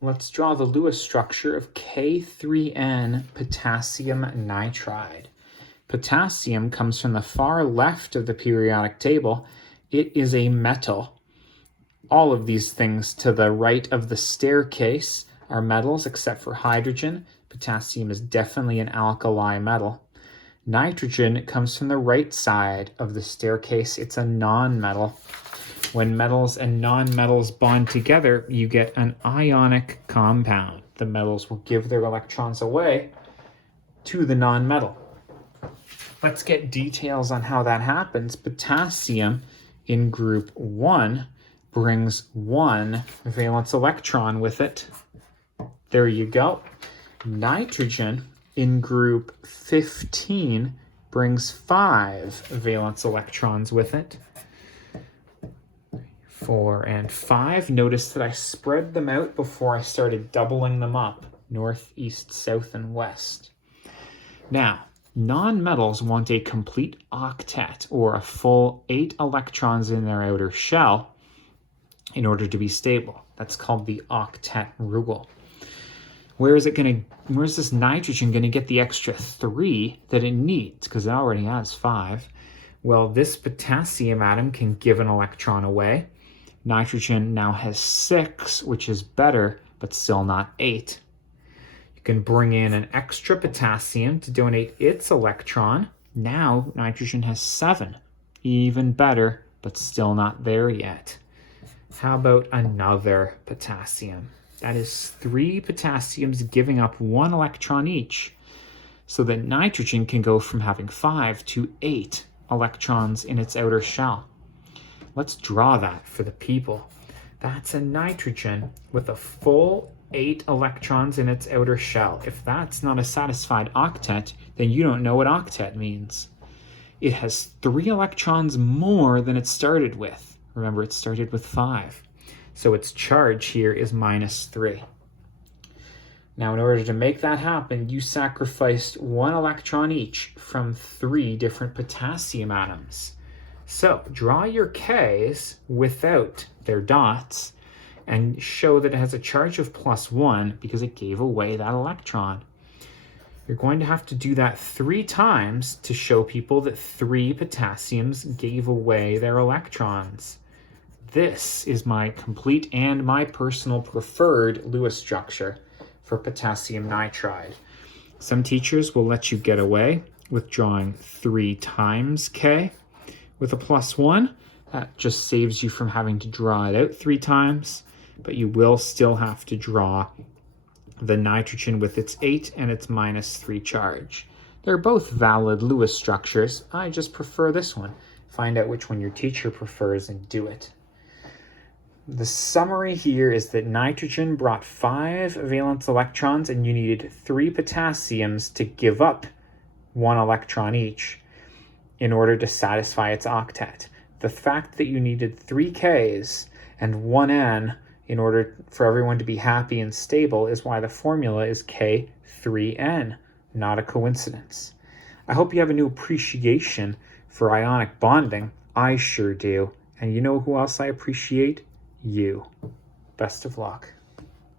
Let's draw the Lewis structure of K3N potassium nitride. Potassium comes from the far left of the periodic table. It is a metal. All of these things to the right of the staircase are metals except for hydrogen. Potassium is definitely an alkali metal. Nitrogen comes from the right side of the staircase. It's a non-metal. When metals and non-metals bond together, you get an ionic compound. The metals will give their electrons away to the non-metal. Let's get details on how that happens. Potassium in group 1 brings 1 valence electron with it. There you go. Nitrogen in group 15 brings 5 valence electrons with it. 4 and 5. Notice that I spread them out before I started doubling them up, north, east, south, and west. Now, non-metals want a complete octet, or a full 8 electrons in their outer shell, in order to be stable. That's called the octet rule. Where's this nitrogen going to get the extra 3 that it needs? Because it already has 5. Well, this potassium atom can give an electron away. Nitrogen now has 6, which is better, but still not 8. You can bring in an extra potassium to donate its electron. Now nitrogen has 7, even better, but still not there yet. How about another potassium? That is 3 potassiums giving up 1 electron each, so that nitrogen can go from having 5 to 8 electrons in its outer shell. Let's draw that for the people. That's a nitrogen with a full 8 electrons in its outer shell. If that's not a satisfied octet, then you don't know what octet means. It has 3 electrons more than it started with. Remember, it started with 5. So its charge here is -3. Now, in order to make that happen, you sacrificed 1 electron each from 3 different potassium atoms. So draw your Ks without their dots and show that it has a charge of +1 because it gave away that electron. You're going to have to do that 3 times to show people that 3 potassiums gave away their electrons. This is my complete and my personal preferred Lewis structure for potassium nitride. Some teachers will let you get away with drawing 3 times K with a +1. That just saves you from having to draw it out 3 times, but you will still have to draw the nitrogen with its 8 and its -3 charge. They're both valid Lewis structures. I just prefer this one. Find out which one your teacher prefers and do it. The summary here is that nitrogen brought 5 valence electrons and you needed 3 potassiums to give up 1 electron each in order to satisfy its octet. The fact that you needed 3 Ks and 1 N in order for everyone to be happy and stable is why the formula is K3N, not a coincidence. I hope you have a new appreciation for ionic bonding. I sure do. And you know who else I appreciate? You. Best of luck.